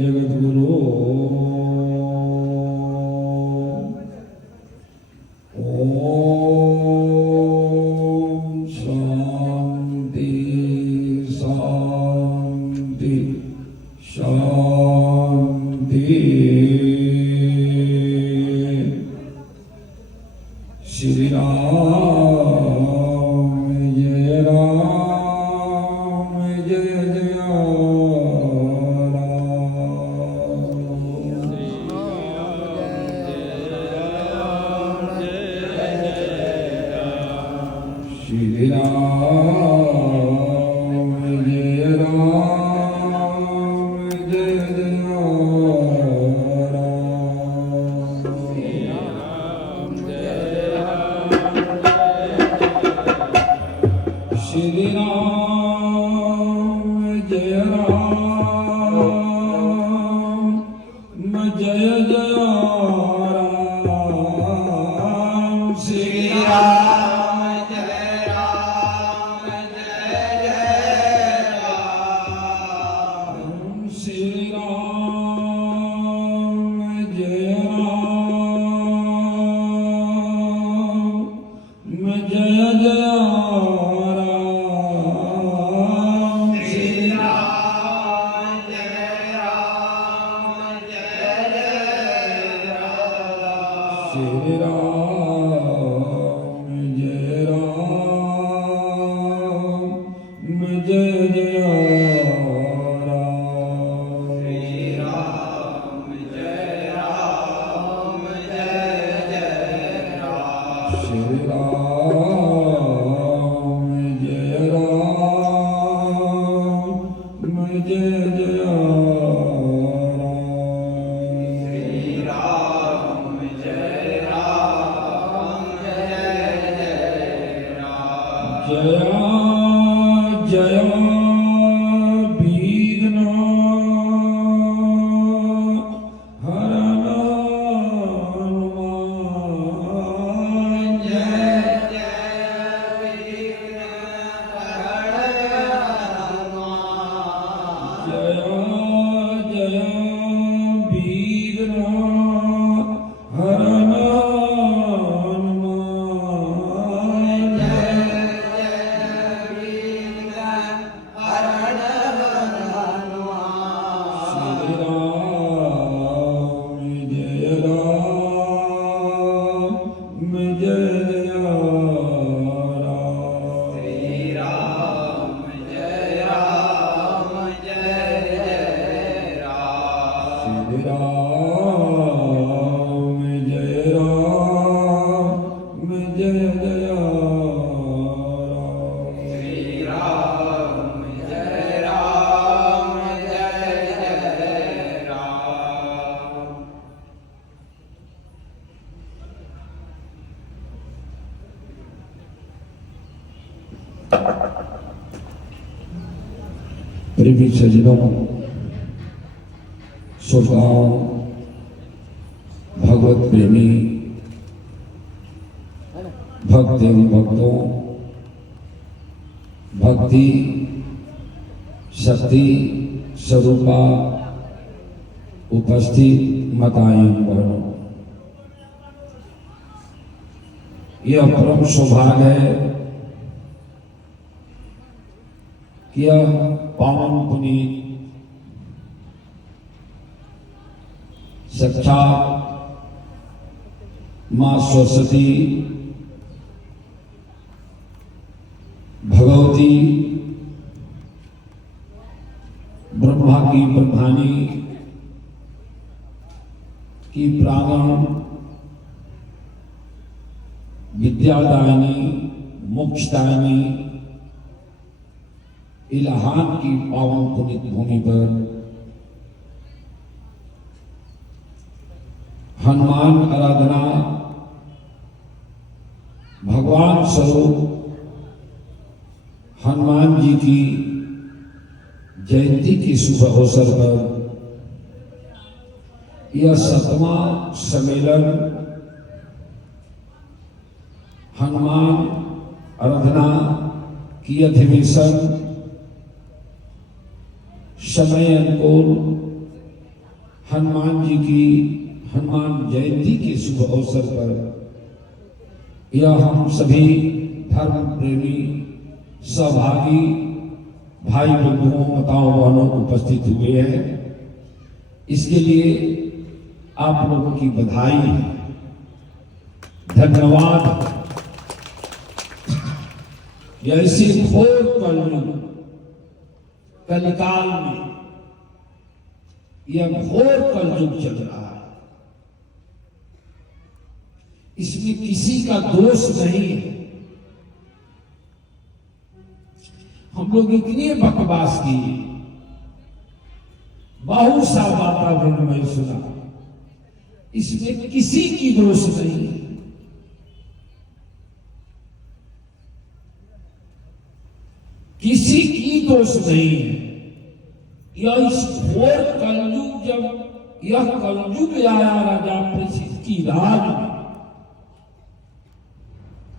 जगद्गुरु ओम शांति शांति शांति। श्री राम जय राम जय जय श्री राम जय राम जय जय श्री राम जय राम जय जय राम। श्री राम जय राम जय जय राम। श्री राम जय राम जय जय श्री राम जय राम जय जय राम। श्री राम जय राम जय जय राम। श्री राम जय राम जय जय जय जय विघ्न हरण हनुमान। जय जय विघ्न हरण हनुमान। जय जय विघ्न हरण प्रेमी सज्जनों, श्रोताओं, भगवत प्रेमी भक्त एवं भक्तों, भक्ति शक्ति स्वरूपा उपस्थित माताएं बहनों, यह परम सौभाग्य है कि यह पावन पुनीत साक्षात मां सरस्वती भगवती ब्रह्मा की ब्रह्मानी की प्रांगण विद्यादायिनी मोक्षदायिनी इलाहान की पावन पुनीत भूमि पर हनुमान आराधना भगवान स्वरूप हनुमान जी की जयंती के शुभ अवसर पर यह 7वां सम्मेलन हनुमान आराधना की अधिवेशन समय अनुकूल हनुमान जी की हनुमान जयंती के शुभ अवसर पर यह हम सभी धर्म प्रेमी सहभागी भाई बंधुओं माताओं बहनों उपस्थित हुए हैं। इसके लिए आप लोगों की बधाई है, धन्यवाद। ऐसे घोर कलिकाल में यह घोर कलयुग चल रहा है, इसमें किसी का दोष नहीं है। हम लोग इतनी बकवास की, बहुत सा वातावरण में सुना, इसमें किसी की दोष नहीं है। किसी की दोष नहीं है। यह इस घोर कलयुग, जब यह कलयुग आया राजा परीक्षित की राज में,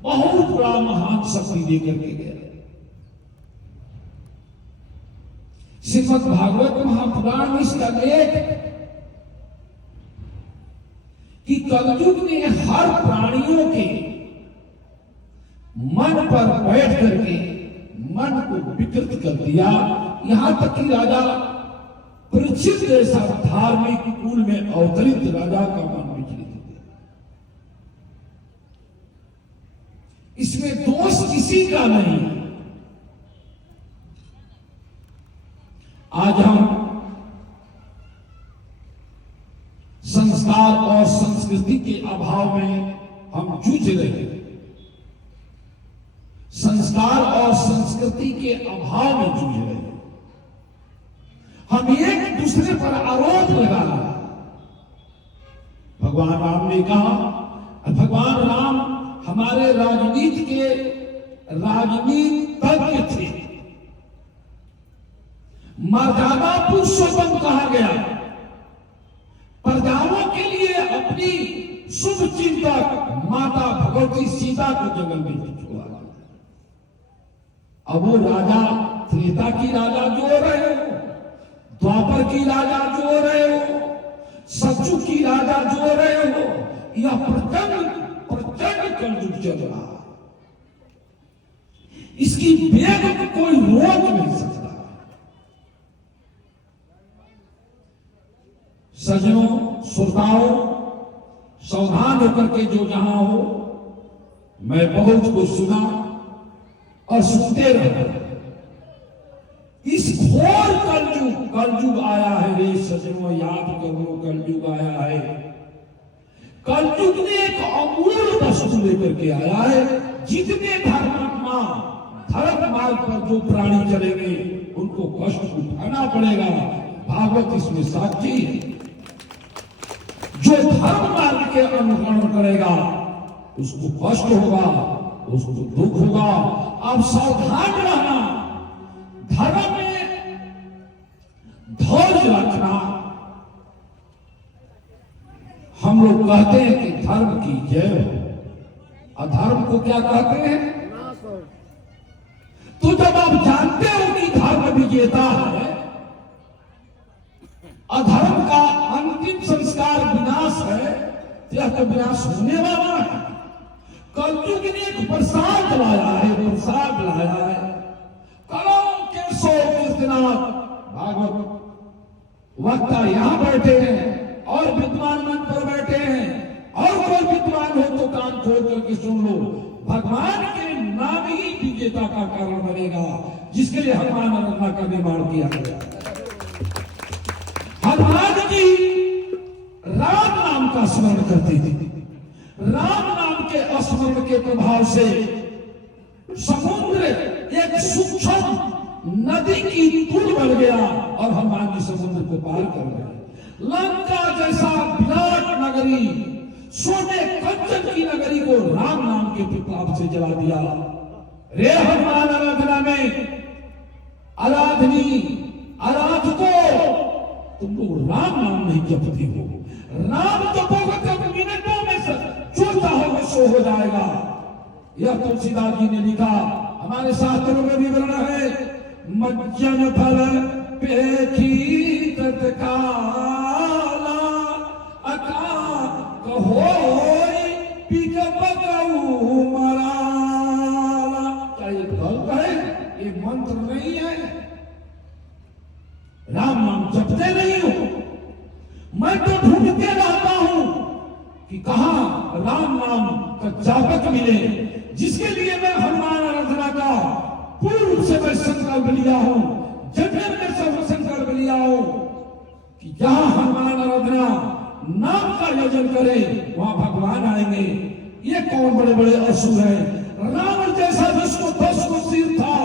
बहुत बड़ा महान शक्ति देकर के गया। श्रीमद् भागवत महापुराण इसका लेख कि कलयुग ने हर प्राणियों के मन पर बैठ करके मन को विकृत कर दिया। यहां तक कि राजा परीक्षित जैसा धार्मिक कुल में अवतरित राजा का मन विचलित हो गया। इसमें दोष किसी का नहीं। आज हम संस्कार और संस्कृति के अभाव में हम जूझ रहे हैं। संस्कार और संस्कृति के अभाव में जूझ रहे हैं। हम एक दूसरे पर आरोप लगा रहे हैं। भगवान राम ने कहा, भगवान राम हमारे राजनीति के राजनीतिज्ञ थे, मर्यादा पुरुषोत्तम कहा गया, प्रजाओं के लिए अपनी शुभ चिंतक माता भगवती सीता को जंगल में छोड़ा। अब वो राजा त्रेता की राजा जो रहे हो, द्वापर की राजा जो रहे हो, सतयुग की राजा जो रहे हो, यह प्रचंड कलयुग चल रहा है। इसकी वेग को कोई रोक नहीं सकता। सज्जनों, श्रोताओं, सावधान होकर के जो जहां हो, मैं बहुत कुछ सुना और सुनते रहे। इस घोर कलयुग आया है रे सज्जनों, याद करो कलयुग आया है। कलयुग ने एक अमूल्य वस्तु लेकर के आया है। जितने धर्मात्मा धर्म मार्ग पर जो प्राणी चलेंगे उनको कष्ट उठाना पड़ेगा। भागवत इसमें साक्षी है। जो धर्म मार्ग के अनुसरण करेगा उसको कष्ट होगा, उसको दुख होगा। अब सावधान रहना, धर्म में धैर्य रखना। हम लोग कहते हैं कि धर्म की जय हो, अधर्म को क्या कहते हैं? तो जब आप जानते हो कि धर्म विजेता है, अधर्म का अंतिम संस्कार विनाश है, तो यह तो विनाश होने वाला है। कलयुग ने एक प्रसाद लाया है, प्रसाद लाया है। करों के 100 कीर्तनाथ भागवत वक्ता यहां बैठे हैं और विद्वान मन पर बैठे हैं, और कोई विद्वान हो तो कान खोल करके सुन लो। भगवान के नाम ही विजेता का कारण बनेगा, जिसके लिए हनुमान आराधना का निर्माण किया गया। हनुमान जी राम नाम का स्मरण करते थे। राम नाम के स्मरण के प्रभाव से समुद्र एक सूक्ष्म नदी की पुल बन गया और हनुमान जी समुद्र को पार कर गए। लंका जैसा विराट नगरी, सोने कंचन की नगरी को राम नाम के प्रताप से जला दिया। रे हनुमान आराधना में आराधनी आराधको, तुम लोग राम नाम नहीं जपती हो। राम जपोगे तो मिनटों में जो चाहोगे सो हो जाएगा। यह तुलसीदास जी ने लिखा, हमारे शास्त्रों में विवरण है। मज्जन फल पेखी तत्काला अका कहो पीक पकाऊ मराला। क्या ये गल्प है? ये मंत्र नहीं है। राम नाम जपते नहीं हो। मैं तो ढूंढते रहता हूं कि कहां राम नाम का जापक मिले, जिसके लिए मैं हनुमान आराधना का पूर्व से मैं संकल्प लिया हूं, जन्म में सब संकल्प लिया हूं कि जहां हनुमान आराधना नाम का यजन करे वहां भगवान आएंगे। ये कौन बड़े बड़े असुर हैं? रावण जैसा जिसको 10 को सिर था,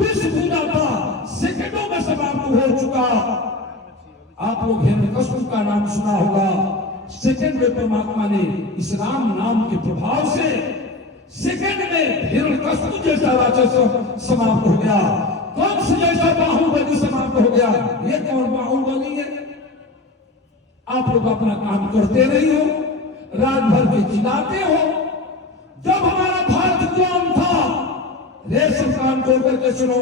विष पूजा था, सेकंडों में समाप्त हो चुका। आप लोग हिरण्यकश्यप का नाम सुना होगा। सेकंड में परमात्मा ने इस राम नाम के प्रभाव से सेकंड में हिरण्यकश्यप जैसा राक्षस समाप्त हो गया, कंस जैसा बाहुबली समाप्त हो गया। ये कौन बाहुबली है? आप लोग अपना काम करते नहीं हो, रात भर के चिल्लाते हो। जब हमारा भारत गुलाम था, रेशम कान तोड़ करके सुनो,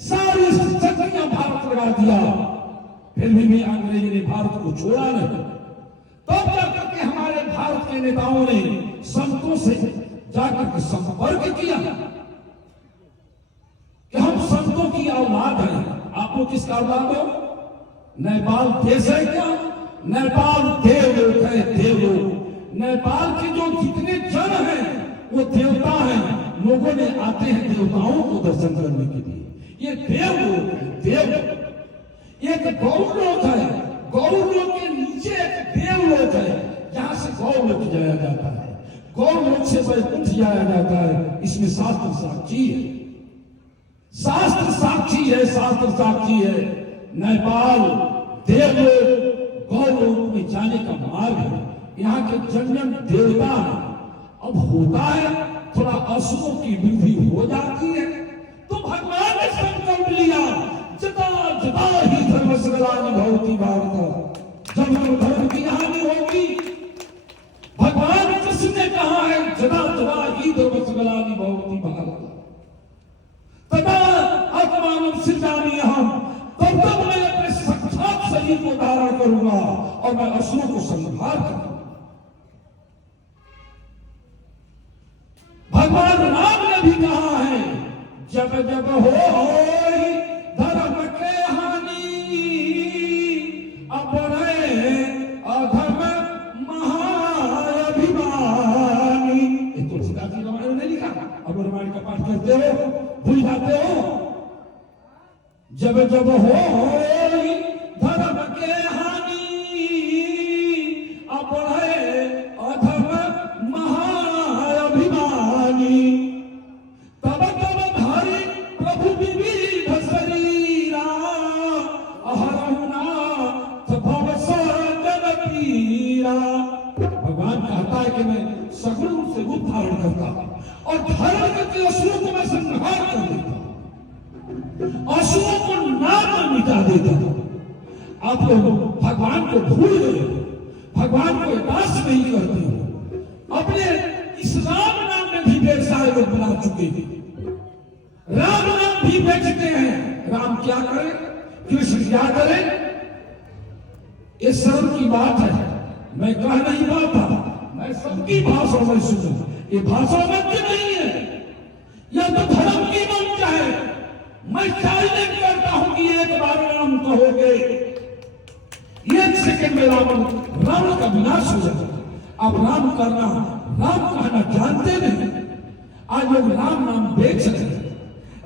सारी शक्तियां भारत लगा दिया, फिर भी अंग्रेजी ने भारत को छोड़ा नहीं। तब जाकर के हमारे भारत के नेताओं ने संतों से जाकर के संपर्क किया कि हम संतों की औलाद हैं। आप लोग किसका औलाद हो? नेपाल देश है क्या? नेपाल देवलोक है, देवलोक। नेपाल के जो जितने जन हैं वो देवता हैं। लोगों ने आते हैं देवताओं को दर्शन करने के लिए। ये देवलोक है, देवलोक। एक गौरलोक है, गौरलोक के नीचे एक देवलोक है, जहां से गौरलोक जाया जाता है। गौरलोक से वैकुंठ जाया जाता है। इसमें शास्त्र साक्षी है, शास्त्र साक्षी है, शास्त्र साक्षी है। नेपाल देवलोक गौरलोक में जाने का मार्ग है। यहाँ के जन जन देवता है। अब होता है थोड़ा असुरों की वृद्धि हो जाती है, तो भगवान ने संकल्प लिया, जता जता ही धर्म सगलानि भवति भारत। जब धर्म की हानि होगी, भगवान कृष्ण ने कहा है जता जता ही धर्म सगलानि भवति भारत, तदा आत्मानं सृजामि अहम्। तब तक मैं अपने साक्षात शरीर को धारण करूंगा और मैं असुरों को संहार करूंगा। भगवान राम ने भी कहा है, जब जब हो धर्म के हानि, अपने अधर्म महाअभिमानी। ये तुलसीदास जी रामायण ने लिखा। अब रामायण का पाठ करते हो, भूल जाते हो। जब जब हो धर्म के हानि, अपने अधर्म महाअभिमानी, तब तब धारी प्रभु विविध शरीरा, अहरहुना भव सजन पीरा। भगवान कहता है कि मैं सगुण रूप से रूप धारण करता हूं और धर्म करके असुरों को मैं संहार कर देता हूं, असुरों को नाम में मिटा देता हूं। आप लोग भगवान को भूल गए, भगवान को उपास नहीं करते हो। अपने इस राम नाम में भी व्यवसाय लोग बना चुके हैं। राम नाम भी बेचते हैं। राम क्या करे, कृष्ण क्या करे? ये शर्म की बात है। मैं कह नहीं पाता, मैं सबकी भाषा में सुनूं। ये भाषा मध्य नहीं है, यह तो धर्म की मंच है। मैं चैलेंज करता हूं कि एक बार राम कहोगे, एक सेकंड में रावण का विनाश हो जाता। अब राम करना, राम कहना जानते नहीं। आज लोग राम नाम बेच रहे हैं।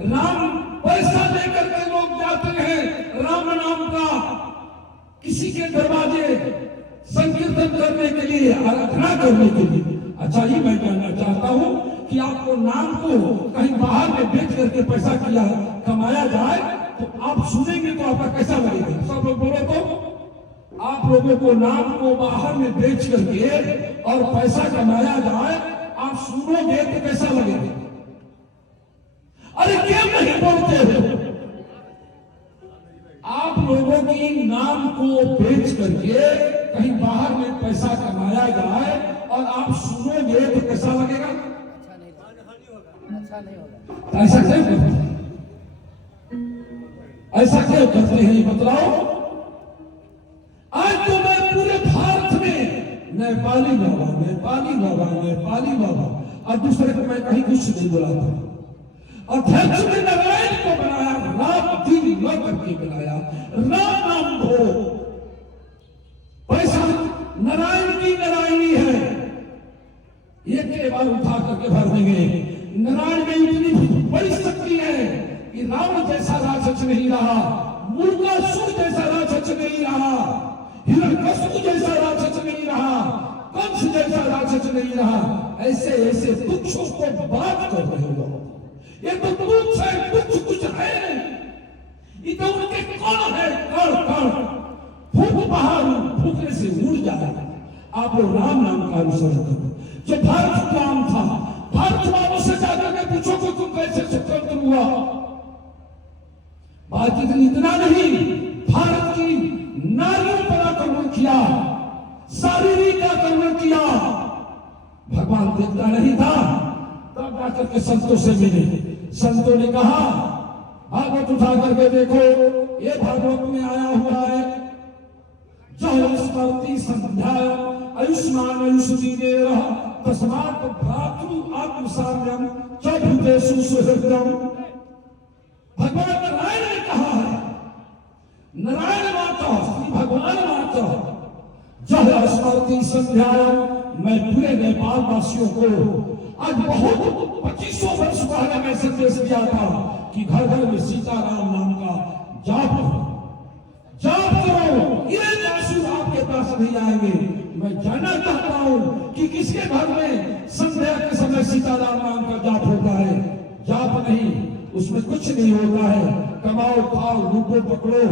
राम पैसा लेकर के लोग जाते हैं राम नाम का किसी के दरवाजे संकीर्तन करने के लिए, आराधना करने के लिए। अच्छा, ये मैं जानना चाहता हूं कि आपको नाम को कहीं बाहर में बेच करके पैसा किया कमाया जाए तो आप सुनेंगे तो आपका कैसा लगेगा? सब लोग बोलो तो। आप लोगों को नाम को बाहर में बेच करके और पैसा कमाया जाए, आप सुनोगे तो कैसा लगेगा? अरे क्यों नहीं बोलते हो? आप लोगों की नाम को बेच करके कहीं बाहर में पैसा कमाया जाए और आप सुनोगे तो कैसा लगेगा? अच्छा नहीं होगा। ऐसा क्यों करते? ऐसा क्यों करते हैं ये बतलाओ। आज तो मैं पूरे भारत में नेपाली बाबा नेपाली बाबा नेपाली बाबा, और दूसरे को मैं कहीं कुछ नहीं बुलाता। अध्यक्ष ने नारायण को बनाया, रात दिन न करके बनाया, राम नाम धो, पैसा नारायण की नारायणी है, एक बार उठा करके भर देंगे। नारायण में इतनी बड़ी शक्ति है कि रावण जैसा राक्षस नहीं रहा, मुर्गासुर जैसा राक्षस नहीं रहा, हिरण्यकशिपु जैसा राक्षस नहीं रहा, कंस जैसा राक्षस नहीं रहा। ऐसे ऐसे तुच्छों को बात कर रहे हो, ये तो तुच्छ है, तुच्छ कुछ है नहीं। ये तो उनके कण है, कण कण, फूक पहाड़ फूकने से उड़ जाएगा। आप लोग राम नाम का अनुसरण करो। जो भारत नाम था, भारत वालों से जाकर के पूछो कि तुम कैसे स्वतंत्र हुआ। बात इतना नहीं, भारत की नारियों पर आक्रमण किया, शारीरिक आक्रमण किया। भगवान देखता नहीं था, तब जाकर के संतों से मिले। संतों ने कहा भागवत उठा करके देखो, ये भागवत में आया हुआ है, जो स्मृति संध्या आयुष्मान आयुष्दी देव तस्मात् भ्रातृ आत्मसाम्यम च भूतेषु सुहृदम। भगवान नारायण ने कहा है, नारायण माता श्री भगवान माता जब स्मृति संध्या, मैं पूरे नेपाल वासियों को आज बहुत 2500 वर्ष पहले मैं संदेश दिया था कि घर घर में सीताराम नाम का जाप करो, ये जासूस आपके पास नहीं आएंगे। मैं जानना चाहता हूं कि किसके घर में संध्या के समय सीताराम नाम का जाप होता है। जाप नहीं, उसमें कुछ नहीं होता है। कमाओ खाओ लूटो पकड़ो,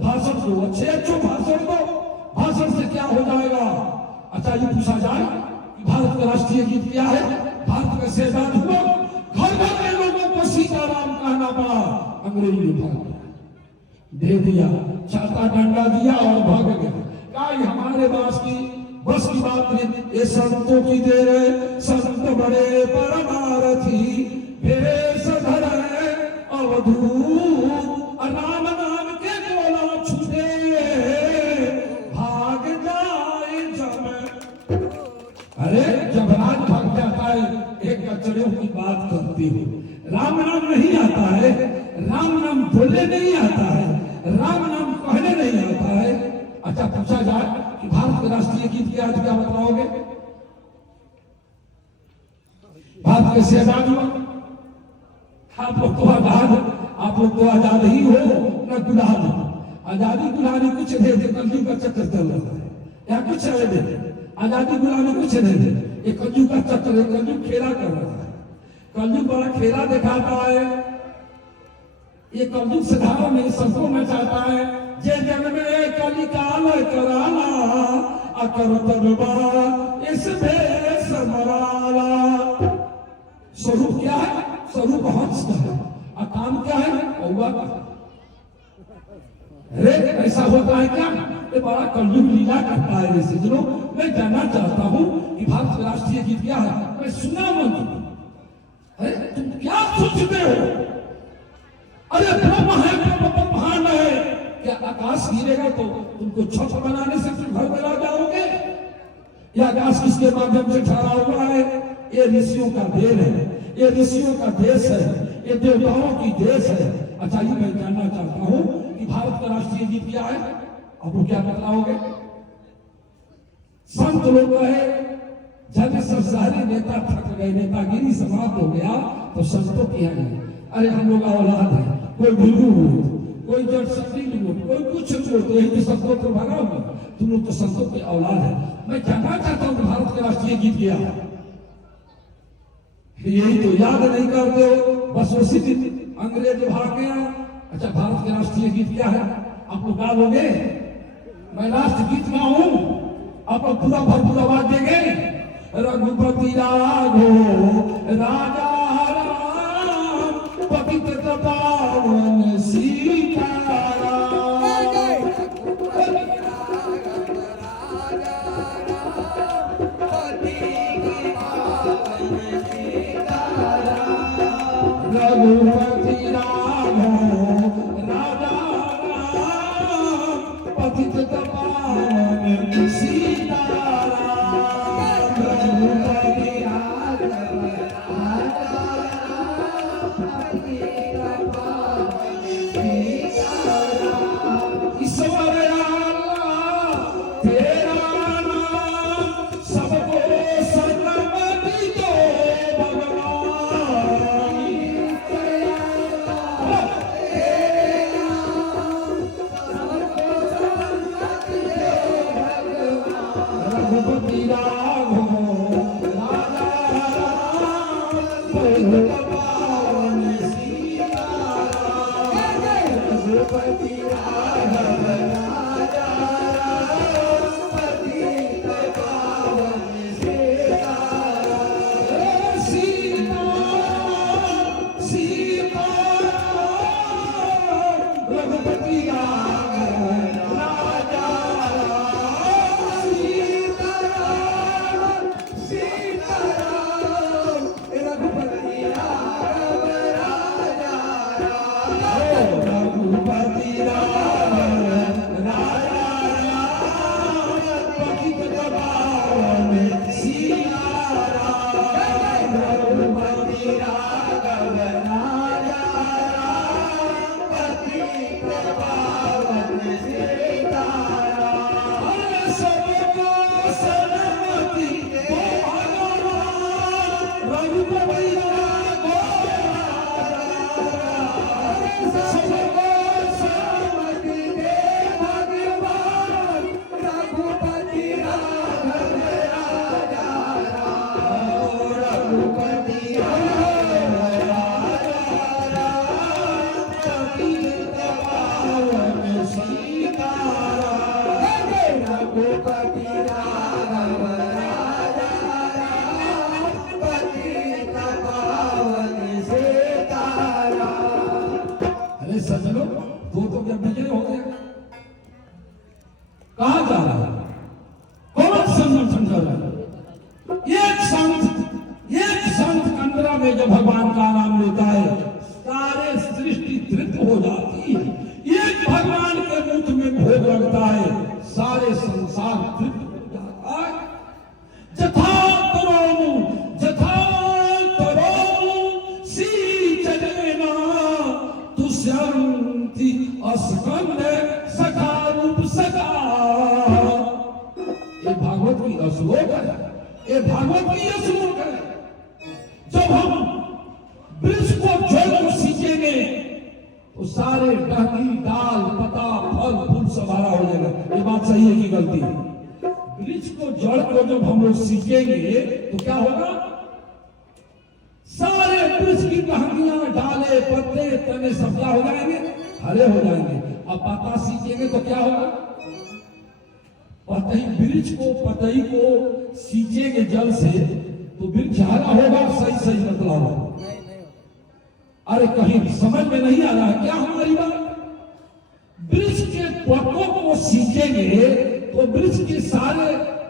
भाषण दो, अच्छे भाषण दो, भाषण से क्या हो जाएगा। अच्छा ये पूछा जाए कि भारत का राष्ट्रीय गीत क्या है, भारत का शहजाद हुआ, घर घर के लोगों को सीताराम कहना पड़ा। अंग्रेजी विभाग दे दिया, छाता डंडा दिया और भाग गया। क्या हमारे बस की बात नहीं, ये संतों की देर है। संत बड़े परमारथी भेष धरे अवधूत, राम नाम के बोला छूटे भाग जाए जब। अरे जब राज भाग जाता है, एक कचड़ियों की बात करती हो, राम नाम नहीं आता है, राम नाम बोलने नहीं आता है, राम नाम कहने नहीं आता है। अच्छा पूछा जाए कि भारत का राष्ट्रीय गीत क्या है, क्या बताओगे। भारत के शहजाद हुआ, आप लोग तो आजाद ही हो न गुलाम। आजादी गुलामी कुछ नहीं थे, कलयुग का चक्कर चल रहा है, या कुछ है नहीं। आजादी गुलामी कुछ नहीं थे, ये कलयुग का चक्कर है, कलयुग खेला कर रहा है। कलयुग बड़ा खेला दिखाता है। ये कलयुग सिधारो में सबको में चाहता है, जे जन में कलिकाल कराला अकर तलवा इस भेष मराला। स्वरूप क्या है, स्वरूप हंस का है, और काम क्या है, कौवा का। अरे ऐसा होता है क्या, ये बड़ा कलयुग लीला करता है। जैसे सुनो, मैं जानना चाहता हूँ कि भारत का राष्ट्रीय गीत क्या है, मैं सुना मन। अरे तुम क्या सोचते हो, अरे ब्रह्म है, ब्रह्म ब्रह्मांड है, क्या आकाश गिरेगा तो तुमको छत बनाने से तुम घर बना जाओगे, या आकाश किसके माध्यम से ठहरा हुआ है। ये ऋषियों का देन है, ये ऋषियों का देश है, ये देवताओं की देश है। अच्छा ये मैं जानना चाहता हूँ कि भारत का राष्ट्रीय गीत क्या है, आप लोग क्या बतलाओगे। संत लोग कहे जब सब सारे नेता थक गए, नेतागिरी समाप्त हो गया, तो संतों की है, अरे हम लोग औलाद है, कोई भृगु हो, कोई जट सती हो, कोई कुछ हो, तो यही तो संतों को भगा होगा, तुम लोग तो संतों की औलाद है। मैं जानना चाहता हूँ भारत का राष्ट्रीय गीत क्या है, यही तो याद नहीं करते हो, बस उसी दिन अंग्रेज भाग गया। अच्छा भारत का राष्ट्रीय गीत क्या है, आप लोग गा लोगे। मैं राष्ट्र गीत गाऊं, आप लोग पूरा भरपूर आवाज देंगे। रघुपति राघो राजा राम पवित्र पावन सीताराम। रघुपति राघो राजा राघव राजा राम पतित पावन सीताराम रघुपति राघव राजा राम पतित पावन सीताराम सीताराम सीताराम रघुपति राघव राजा सीताराम सीताराम रघुपति राघव राजा रघुपति राघव राजा पतित पावन सीताराम रघुपति राघव राजा पतित पावन सीताराम सबको सन्मति को भगवान रघुपति सबको सन्मति दे भगवान रघुपति राघव राजा रघुपति राघव राजा पतित पावन सीताराम रघुपति राघव राजा पतित पावन सीताराम। अरे सज्जनों, तो क्या बिजली हो गया? कहाँ जा रहा है? कौन संगठन कर रहा है? एक संत कंदरा में जब भगवान का नाम लेता है सारे सृष्टि तृप्त हो जाती है। एक भगवान के मुख में भोग लगता है सारे संसार तृप्त हो जाता है। जथा तरोमु सीचलेना तुष्यन्ति अस्कंद सखा रूप सखा। ये भागवत की श्लोक है, ये भागवत की श्लोक है। जब हम वृक्ष को जड़ को सींचेंगे तो सारे टहनी डाल पता फल फूल सब हरा हो जाएगा। ये बात सही है कि गलती है? वृक्ष को जड़ को जब हम लोग सींचेंगे तो क्या होगा? सारे वृक्ष की टहनियां डाले पत्ते तने सब क्या हो जाएंगे? हरे हो जाएंगे। अब पत्ता सींचेंगे तो क्या होगा? वृक्ष को पतई को सींचेंगे जल से तो वृक्ष हरा होगा। सही सही बतलाओ। अरे कहीं समझ में नहीं आ रहा है क्या हमारी बात? वृक्ष के पत्तों को सींचेंगे तो वृक्ष के सारे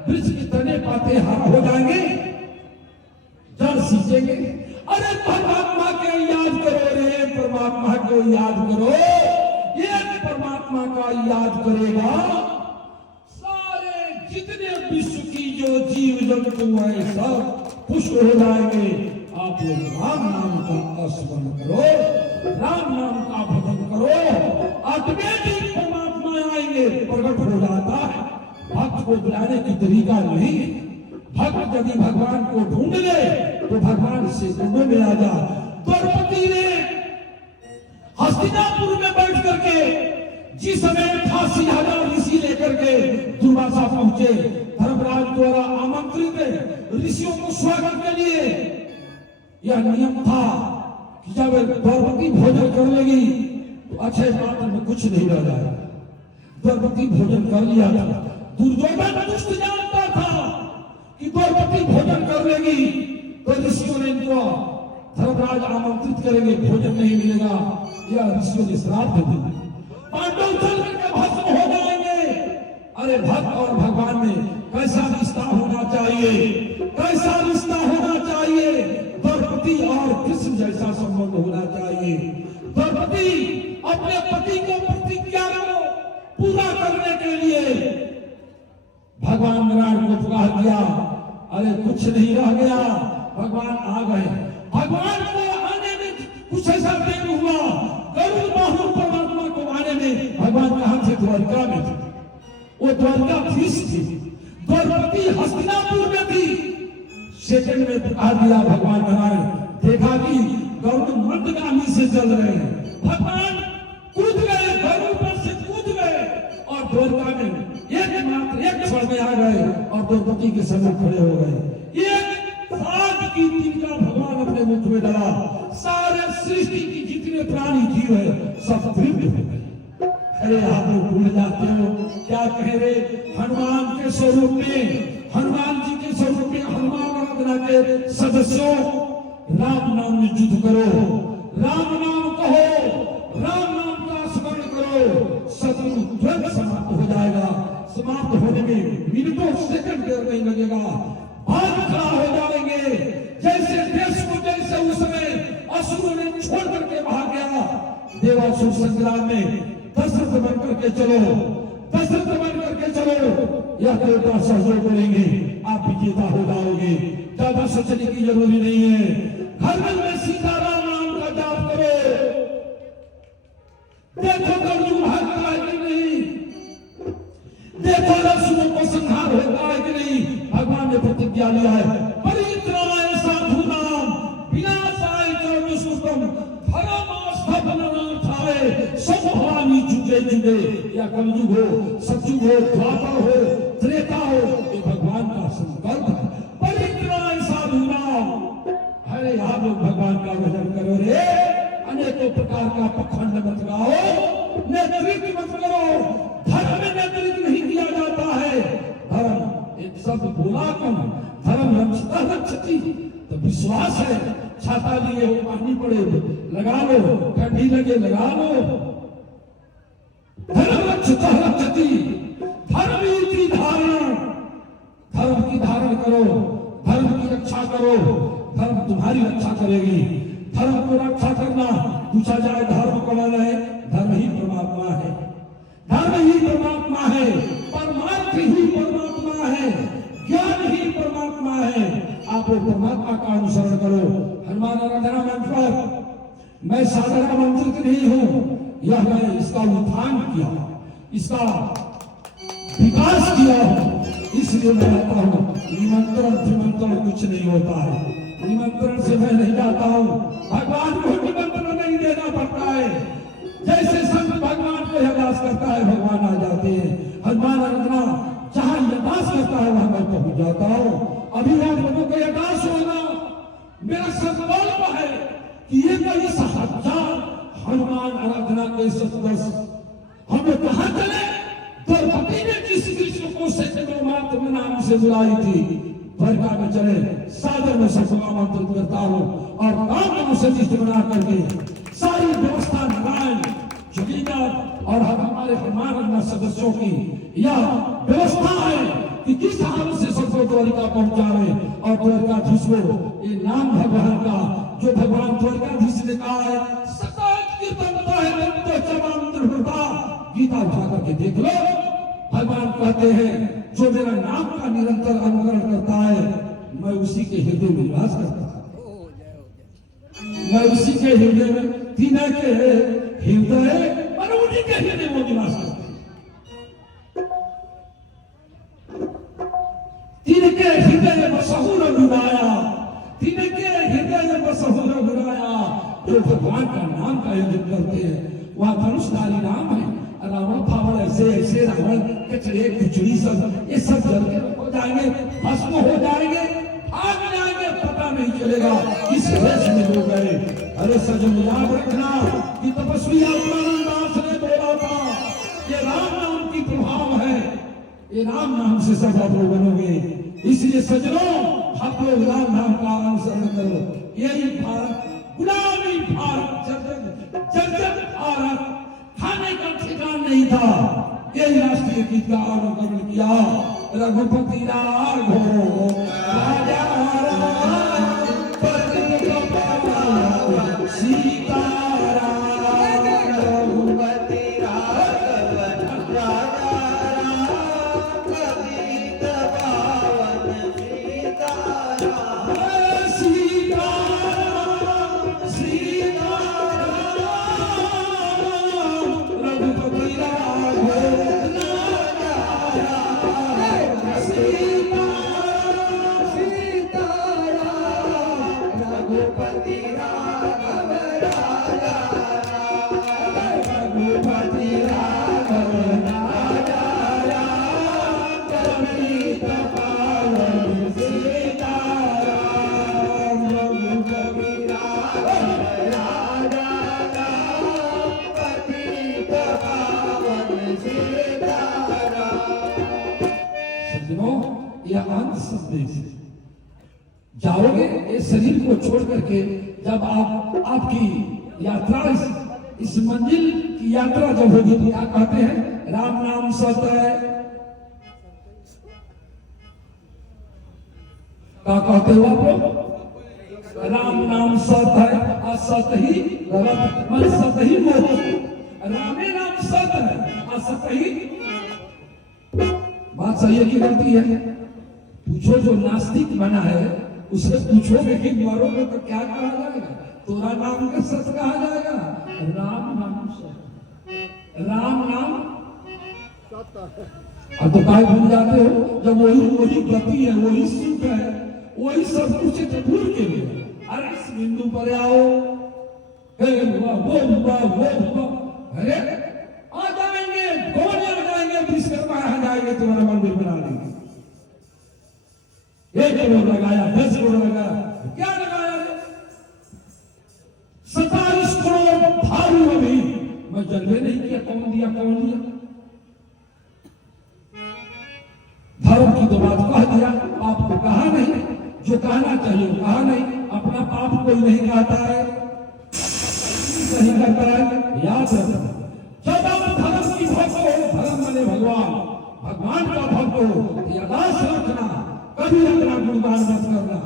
वृक्ष के तने पाते हरा हो जाएंगे। जड़ सींचेंगे। अरे परमात्मा के याद करो रे, परमात्मा को याद करो। एक परमात्मा का याद करेगा सारे जितने विश्व की जो जीव जंतु है सब पुष्ट हो जाएंगे। आप लोग राम नाम का स्मरण करो, राम नाम का भजन करो, ऑटोमेटिक परमात्मा आएंगे। प्रकट हो जाता है। भक्त को बुलाने की तरीका नहीं। भक्त यदि भगवान को ढूंढ ले तो भगवान से ढूंढो में आ जा। द्रौपदी ने हस्तिनापुर में बैठ करके जिस समय 88,000 ऋषि लेकर के दुर्वासा पहुंचे, धर्मराज द्वारा आमंत्रित ऋषियों को स्वागत के लिए यह नियम था कि जब द्रौपदी भोजन कर लेगी तो अक्षय पात्र में कुछ नहीं रह जाएगा। द्रौपदी भोजन कर लिया था। दुर्योधन दुष्ट जानता था कि द्रौपदी भोजन कर लेगी तो ऋषियों ने इनको धर्मराज आमंत्रित करेंगे, भोजन नहीं मिलेगा। यह ऋषियों ने श्राप दे दिया। पांडव जल करके भस्म हो जाएंगे। अरे भक्त और भगवान में कैसा रिश्ता होना चाहिए? कैसा रिश्ता होना चाहिए? द्रौपदी और कृष्ण जैसा संबंध होना चाहिए। द्रौपदी अपने पति को प्रतिज्ञा को पूरा करने के लिए भगवान नारायण को पुकार किया। अरे कुछ नहीं रह गया, भगवान आ गए। भगवान को आने में कुछ ऐसा देर हुआ। गरुड़ वाहन परमात्मा को आने में भगवान कहां थे? द्वारका में थे। वो द्वारकाधीश थी। द्रौपदी हस्तिनापुर में थी। सेकंड में पुकार दिया भगवान नारायण। देखा कि गरुड़ मंदगामी से चल रहे हैं। भगवान कूद गए, गरुड़ पर से कूद गए और द्वारका में एक क्षण में आ गए और द्रौपदी के सम्मुख खड़े हो गए। एक साथ की तिनका भगवान अपने मुख में डाला, सारे सृष्टि की जितने प्राणी जीव है सब तृप्त हो गए। अरे आप लोग भूल जाते हो क्या कह रहे, हनुमान के स्वरूप में, हनुमान जी के स्वरूप में हनुमान आराधना के सदस्यों राम नाम में युद्ध करो, राम नाम कहो, राम नाम का स्मरण करो, शत्रु तुरंत समाप्त हो जाएगा। समाप्त होने में मिनटों सेकंड देर नहीं लगेगा, भाग खड़ा हो जाएंगे। जैसे देश को जैसे उस समय असुरों ने छोड़ करके भाग गया, देवासुर संग्राम में दशरथ बन करके चलो, दशरथ बन करके चलो, यह देवता सहयोग करेंगे, आप विजेता हो जाओगे। ज्यादा सोचने की जरूरी नहीं है। घर में सीताराम नाम का जाप करो, देखो कलयुग भागता है कि नहीं, देखो लक्ष्मणों को संहार होता है कि नहीं। भगवान ने प्रतिज्ञा लिया है, परित्राणाय साधूनाम विनाशाय च दुष्कृतम धर्मास्थापनार्थाय संभवामि जुगे जुगे। या कलयुग हो, सतयुग हो, द्वापर हो, त्रेता हो, ये भगवान का संकल्प है। परित्राणाय साधूनाम, अरे आप लोग भगवान का भजन करो रे, अनेकों प्रकार का पखंड मत गाओ, नेतृत्व मत करो। धर्म में नेतृत्व नहीं किया जाता है। धर्म एक शब्द बोला कम, धर्म रक्षता रक्षती, तो विश्वास है। छाता लिए हो, पानी पड़े लगा लो, ठंडी लगे लगा लो। धर्म रक्षता रक्षती, धर्म की धारण, धर्म की धारण करो, धर्म की रक्षा करो, धर्म तुम्हारी रक्षा करेगी। धर्म को रक्षा करना, पूछा जाए धर्म कौन है, धर्म ही परमात्मा है, धर्म ही परमात्मा है, परमार्थ ही परमात्मा है, ज्ञान ही परमात्मा है। आप लोग परमात्मा का अनुसरण करो। हनुमान आराधना मंच पर मैं साधारण आमंत्रित नहीं हूं, यह मैं इसका उत्थान किया, इसका विकास किया हूं, इसलिए मैं आता हूं। निमंत्रण निमंत्रण कुछ नहीं होता है, निमंत्रण से मैं नहीं जाता हूं। भगवान को निमंत्रण नहीं देना पड़ता है। जैसे संत भगवान को अरदास करता है, भगवान आ जाते हैं। हनुमान आराधना जहां अरदास करता है वहां मैं पहुंच जाता हूं। अभी आप लोगों को अरदास होना, मेरा संकल्प है कि ये कोई 1000 हनुमान आराधना के सदस्य हम कहां चले। द्रौपदी ने जिस कृष्ण को सैकड़ों मात्र में नाम से बुलाई थी, द्वारका में चले, सादर में सबको आमंत्रित करता हूं और राम नाम से लिस्ट बना करके सारी व्यवस्था नारायण जोगीदार और हमारे हनुमान सदस्यों की यह व्यवस्था है कि किस हाल से सबको द्वारिका पहुंचावे। और द्वारकाधीश को ये नाम भगवान का, जो भगवान द्वारकाधीश ने कहा है, सतत कीर्तनता है गीता उठा करके देख लो। भगवान कहते हैं जो मेरा नाम का निरंतर अनुकरण करता है, मैं उसी के हृदय में निवास करता हूं, मैं उसी के हृदय में, तीनों के हृदय और उन्हीं के हृदय में निवास करता हूं। तीन के हृदय में बसहु रघुराया, तीन के हृदय में बसहु रघुराया। जो भगवान का नाम का यज्ञ करते हैं वह धनुषधारी नाम है। रावण फावड़ ऐसे ऐसे रावण कचरे खिचड़ी सब ये सब जल के हो जाएंगे, भस्म हो जाएंगे, भाग जाएंगे, पता नहीं चलेगा किस देश में हो गए। अरे सजन याद रखना कि तपस्वी आत्मानंद ने बोला था, ये राम नाम की प्रभाव है, ये राम नाम से सब आप लोग बनोगे। इसलिए सजनों आप लोग राम नाम का अनुसरण करो। यही भारत गुलामी भारत, जर्जर भारत, खाने का ठिकाना नहीं था। यही राष्ट्रीय गीत का अनुकरण किया। रघुपति राघव राजा सीता यह अंत संदेश है। जाओगे ये शरीर को छोड़ करके, जब आप आपकी यात्रा इस मंजिल की यात्रा जब होगी तो क्या कहते हैं, राम नाम सत है, क्या कहते हो आप लोग? राम नाम सत है, असत ही रत, मन सत ही मोक्ष, रामे नाम सत है, असत ही। बात सही है कि गलती है? पूछो जो नास्तिक बना है उससे पूछोगे कि मरोगे तो क्या कहा जाएगा? तोरा नाम का सच कहा जाएगा? राम नाम सत, राम नाम अब तो काय भूल जाते हो, जब वही गति है, वही सुख है, वही सब कुछ है, तो भूल के लिए अरे इस बिंदु पर आओ, वो अरे आ जाएंगे, कौन आ जाएंगे, विश्वकर्मा आ जाएंगे, तुम्हारा मंदिर बना देंगे। 1 करोड़ लगाया, 10 करोड़ लगाया, क्या लगाया? 27 करोड़ भारू अभी मैं जलवे नहीं किया, कौन दिया कौन दिया? धर्म की तो बात कह दिया, पाप को कहा नहीं, जो कहना चाहिए वो कहा नहीं, अपना पाप कोई नहीं कहता है, सही करता है। याद रखना, जब आप धर्म की भक्त हो, धर्म माने भगवान, भगवान का भक्त हो, यादाश्त रखना, कभी अपना गुणगान मत करना।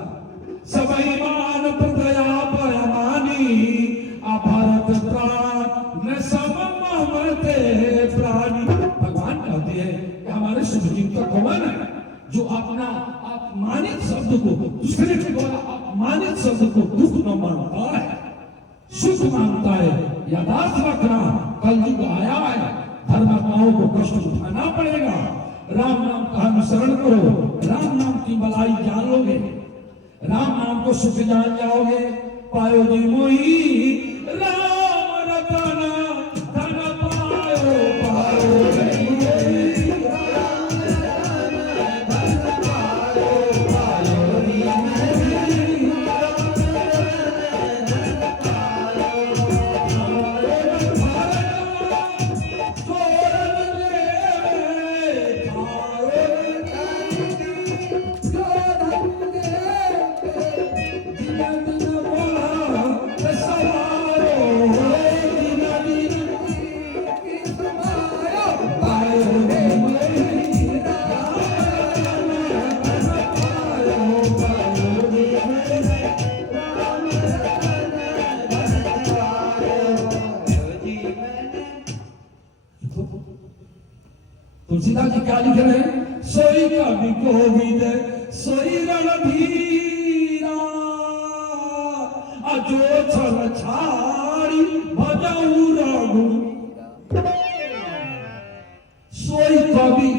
सबई मान प्रदया पयमानी, अभारत प्राण न सममते प्राणी। भगवान कहते हैं कि हमारे शुभचिंतक कौन है जो अपना अपमानित शब्द को, दूसरे के द्वारा अपमानित शब्द को दुख न मानता है, सुख मानता है। यादाश्त रखना, कलयुग आया है, धर्मात्माओं को कष्ट उठाना पड़ेगा। राम नाम का अनुसरण करो, राम नाम की भलाई जान लोगे, राम नाम को सुख जान जाओगे। पायो जी मोही राम रतन, धन पायो पायो जी मोही, राम रतन धन पायो पायो जी मोही, तुलसीदास जी क्या लिख रहे हैं? सोई कवि कोविद सोई रणधीरा, अजो छल छाड़ी भजऊ रघु। सोई कवि,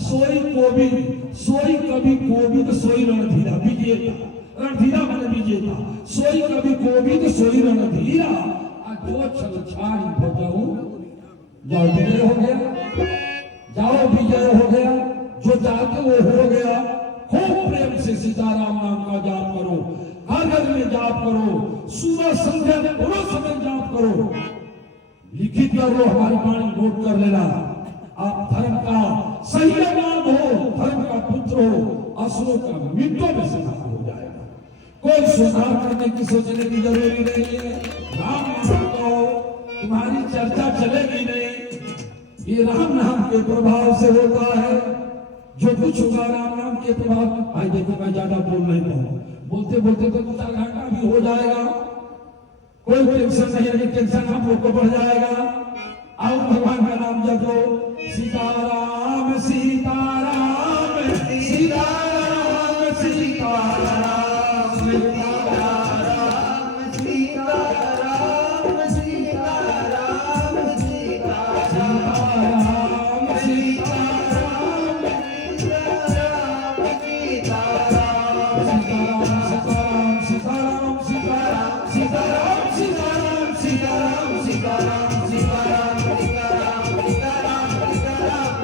सोई कोविद, सोई कवि कोविद सोई रणधीरा, विजेता, रणधीरा माने विजेता। सोई कवि कोविद सोई रणधीरा, अजो छल छाड़ी भजऊ। जाओ विजय हो गया, जाओ विजय हो गया, जो चाहते वो हो गया। खूब प्रेम से सीताराम नाम का जाप करो, कागज में जाप करो, सुबह संध्या दोनों समय जाप करो, लिखित कर लो, हमारी वाणी नोट कर लेना। आप धर्म का सही नाम हो, धर्म का पुत्र हो, असुरों का मिनटों में संहार हो जाएगा। कोई सुधार करने की सोचने की जरूरी नहीं है। राम नाम कहो, तुम्हारी चर्चा चलेगी नहीं, ये राम नाम के प्रभाव से होता है। जो कुछ होगा राम नाम के प्रभाव। भाई देखो मैं ज्यादा बोल नहीं पाऊंगा, बोलते बोलते तो 2-4 घंटा भी हो जाएगा। कोई टेंशन नहीं है, टेंशन हम लोग को बढ़ जाएगा। आओ भगवान का नाम जपो, सीताराम सीताराम सीताराम सीताराम सीताराम सीताराम सीताराम सीताराम सीताराम सीताराम सीताराम सीताराम सीताराम सीताराम सीताराम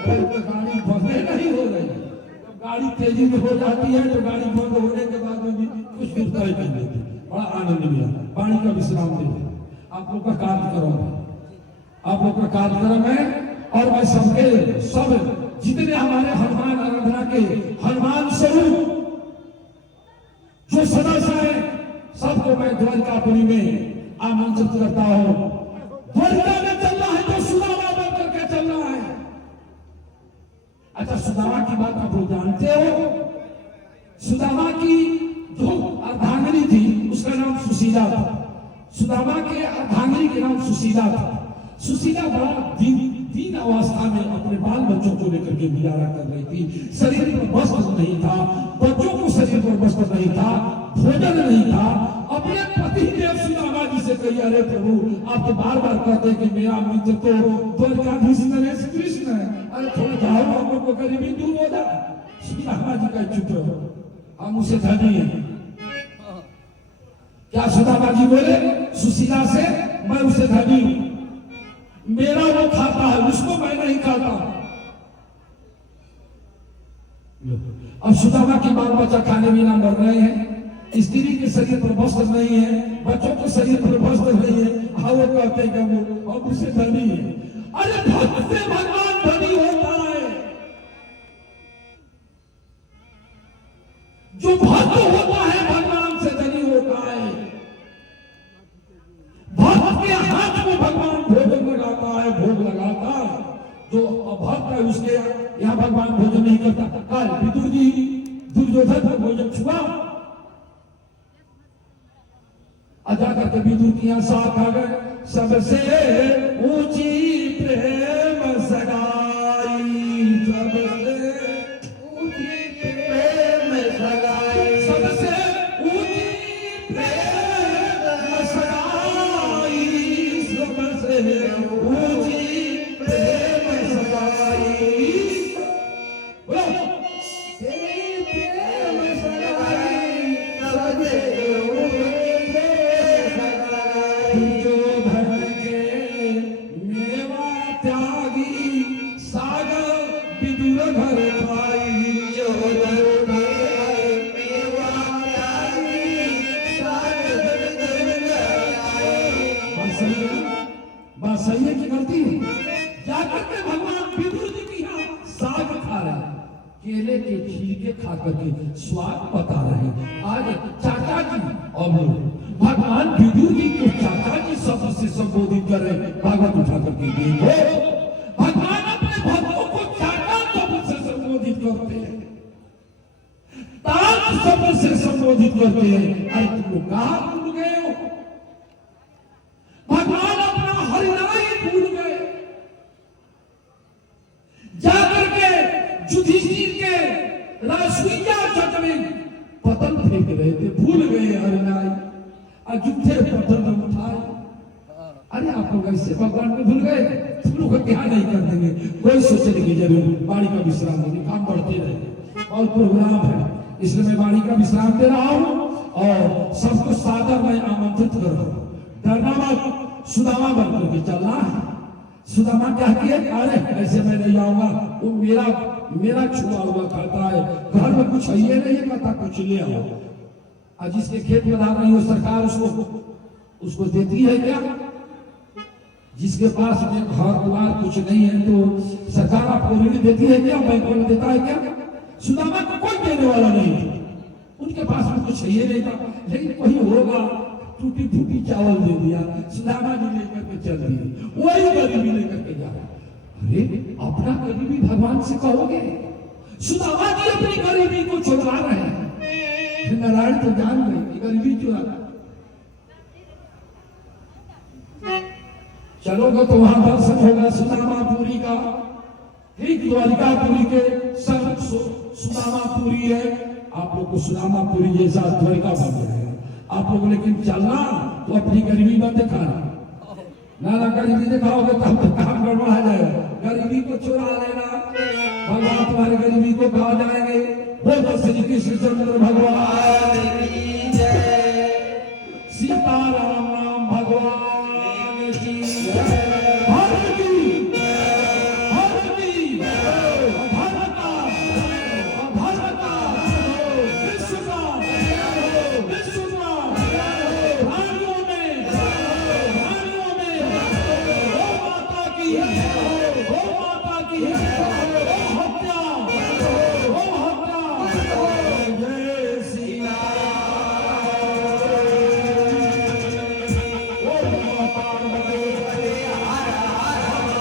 अरे तो गाड़ी बंद नहीं हो रही, गाड़ी तेजी में हो जाती है तो गाड़ी बंद होने के बाद में भी कुछ दूर तय कर लेते, बड़ा आनंद मिला। पानी का विश्राम देते। आप लोग का कार्यक्रम है, आप लोग का कार्यक्रम है, और मैं सबके सब जितने हमारे हनुमान आराधना के हनुमान स्वरूप जो सदस्य है, सबको मैं द्वारिकापुरी में आमंत्रित करता हूं। द्वारिका में चलना है तो सुदामा बन करके चलना है। अच्छा, सुदामा की बात आप लोग जानते हो। सुदामा की जो अर्धांगिनी थी उसका नाम सुशीला था। सुदामा के अर्धांगिनी के नाम सुशीला था। सुशीला बड़ा दीन अवस्था में अपने बाल बच्चों को लेकर के गुजारा कर रही थी। शरीर पर वस्त्र नहीं था, बच्चों को शरीर पर वस्त्र नहीं था, भोजन नहीं था। अपने पति देव सुदामा जी से कही, अरे प्रभु आप तो बार बार कहते कि मेरा मित्र तो द्वारकाधीश नरेश कृष्ण है, अरे थोड़ा जाओ, हम लोग को गरीबी दूर हो जाए। सुदामा जी का चुप रहो, हम उसे धनी है। क्या सुदामा जी बोले सुशीला से, मैं उसे धनी हूं, मेरा वो खाता है, उसको मैं नहीं खाता। अब सुदामा के बाल बच्चा खाने बिना मर रहे हैं, स्त्री के शरीर पर वस्त्र नहीं है, बच्चों के शरीर पर वस्त्र नहीं है, वो कहते हैं कि वो अब उसे धनी है। अरे भक्त से भगवान धनी होता है। जो भक्त होता है भगवान से धनी होता है। भक्त के हाथ में भगवान भोजन लगाता है, भोग लगाता है। जो अभक्त है उसके यहाँ भगवान भोजन नहीं करता। कल विदुर जी दुर्योधन का भोजन छुआ, अजा करके विदुर की यहाँ साथ आ गए। सबसे ऊंची प्रेम सगाई, सबसे ऊंची प्रेम सगाई, सबसे ऊंची प्रेम सगाई, सबसे ऊंची प्रेम सगाई। बोलो प्रेम सगाई, सबसे सही है कि गलती है? जाकर के भगवान विदुर जी की यहाँ साग खा रहे हैं, केले के खीर के खा करके स्वाद बता रहे हैं। आज चाचा जी और लोग भगवान विदुर जी को चाचा जी शब्द से संबोधित कर रहे हैं। भागवत उठा करके देखो, भगवान अपने भक्तों को चाचा शब्द से संबोधित करते हैं, ताज शब्द से संबोधित करते हैं। अरे तुम लोग कहाँ भूल गए हो? भगवान अपना हरिनाम भूल गए। जाकर के युधिष्ठिर के रासुइया जट में पतन फेंक रहे थे, भूल गए हरिनाम, अजुथे पतन न उठाए। अरे आप लोग ऐसे भगवान को भूल गए, तुम लोग क्या नहीं कर देंगे। कोई सोचने की जरूर, बाड़ी का विश्राम देंगे, काम बढ़ते रहे और प्रोग्राम है, इसलिए मैं बाड़ी का विश्राम दे रहा हूं और सबको सादर मैं आमंत्रित कर रहा हूं। डरना मत, सुदामा बन करके चलना है। सुदामा क्या किए, अरे ऐसे मैं नहीं जाऊंगा, वो मेरा छुआ हुआ खाता है, घर में कुछ है नहीं कहता, कुछ ले आओ। आज जिसके खेत में डाल रही हो सरकार उसको देती है क्या? जिसके पास में घर द्वार कुछ नहीं है तो सरकार आपको ऋण देती है क्या? बैंक में देता है क्या? सुदामा को कोई देने वाला नहीं था, उनके पास में कुछ है नहीं था, लेकिन वही होगा टूटी फूटी चावल दे दिया, सुदामा जी लेकर के चल दिए, वही गरीबी लेकर के जा रहे। अरे अपना गरीबी भगवान से कहोगे? सुदामा जी अपनी गरीबी को चुरा रहे हैं। नारायण तो जान गए कि गरीबी चुरा रहा। चलोगे तो वहां दर्शन होगा सुदामापुरी का। ठीक द्वारिकापुरी के संग सुदामापुरी है। आप लोग को सुदामापुरी जैसा द्वारिका बन जाएगा। आप लोग लेकिन चलना तो अपनी गरीबी मत दिखाना, ना गरीबी दिखाओगे तो हम काम गड़बड़ा जाएगा। गरीबी को चुरा लेना, भगवान तुम्हारी गरीबी को खा जाएंगे। बोलो श्री कृष्णचंद्र भगवान की जय, सीताराम राम भगवान की जय।